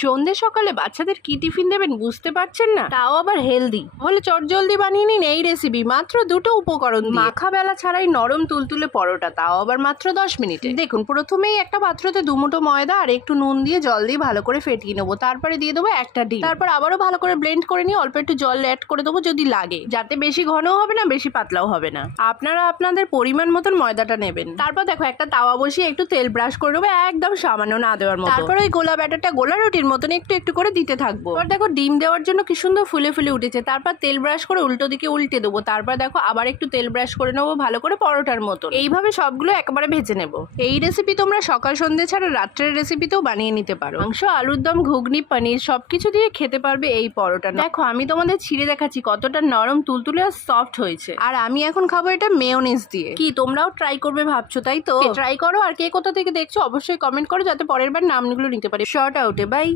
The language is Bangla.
সন্ধে সকালে বাচ্চাদের কি টিফিন দেবেন বুঝতে পারছেন না? তাও আবার হেলদি। হলে চটজলদি বানিয়ে নিন এই রেসিপি মাত্র দুটো উপকরণ মাখা বেলা ছাড়াই নরম তুলতুলে পরোটা, তাও আবার মাত্র দশ মিনিটে। দেখুন, প্রথমেই একটা পাত্রতে দুমুটো ময়দা আর একটু নুন দিয়ে জল দিয়ে ভালো করে ফেটিয়ে নেব। তারপরে দিয়ে দেবো একটা ডিম। তারপর আবারও ভালো করে ব্লেন্ড করে নিয়ে অল্প একটু জল অ্যাড করে দেবো যদি লাগে। যাতে বেশি ঘনও হবে না, বেশি পাতলাও হবে না। আপনারা আপনাদের পরিমাণ মতন ময়দাটা নেবেন। তারপর দেখো একটা তাওয়া বসিয়ে একটু তেল ব্রাশ করে নেব একদম সামান্য না দেওয়ার মতো। তারপর ওই গোলা ব্যাটারটা, গোলা রুটির মতন একটু একটু করে দিতে থাকব। আর দেখো ডিম দেওয়ার জন্য কি সুন্দর ফুলে ফুলে উঠেছে। তারপর তেল ব্রাশ করে উল্টো দিকে উল্টে দেবো। তারপর দেখো আবার একটু তেল ব্রাশ করে নেব ভালো করে পরোটার মতো এইভাবে সবগুলো একবারে ভেজে নেব। এই রেসিপি তোমরা সকাল সন্ধ্যে ছাড়া রাত্রের রেসিপিতেও বানিয়ে নিতে পারো। মাংস আলুর দম ঘুগনি পনির সবকিছু দিয়ে খেতে পারবে এই পরোটা। দেখো আমি তোমাদের ছিঁড়ে দেখাচ্ছি কতটা নরম তুলতুলে আর সফট হয়েছে। আর আমি এখন খাব এটা মেয়োনিজ দিয়ে। কি তোমরাও ট্রাই করবে ভাবছ তাই তো? ট্রাই করো আর কে কোথা থেকে দেখছ অবশ্যই কমেন্ট করো যাতে পরের বার নামগুলো নিতে পারি। শর্ট আউটে বাই